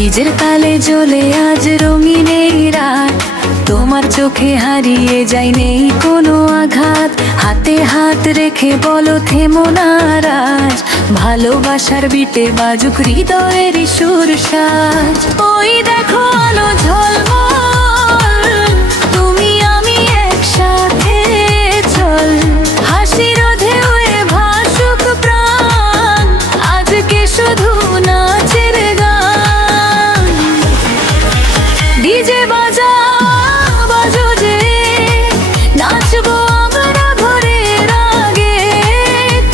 ডিজের তালে জ্বলে আজ রঙিন এই রাত, তোমার চোখে হারিয়ে যায় নেই কোনো আঘাত। হাতে হাত রেখে বলো থেমো নারাজ, ভালোবাসার বিটে বাজুক হৃদয়ের সুর সাজ। ওই দেখো আলো ঝলমল, তুমি আমি একসাথে চল, হাসির ঢেউয়ে ভাসুক প্রাণ, আজকে শুধু নাচের গান। ডিজে বাজা বাজো যে, নাচবো আমরা ভোরের আগে।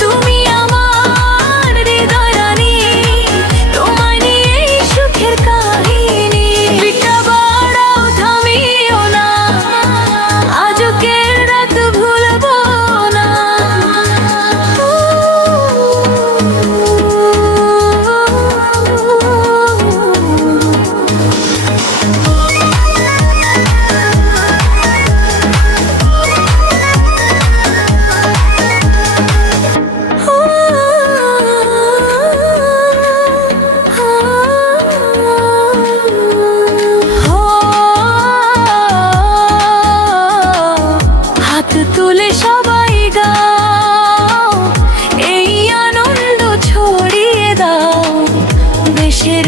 তুমি আমার হৃদয় রানী, তোমায় নিয়েই সুখের কাহিনী। বিটটা বাড়াও থামিও না, আজকের রাত ভুলবো না। হাত তুলে সবাই গাও, এই আনন্দ ছড়িয়ে দাও। দেশের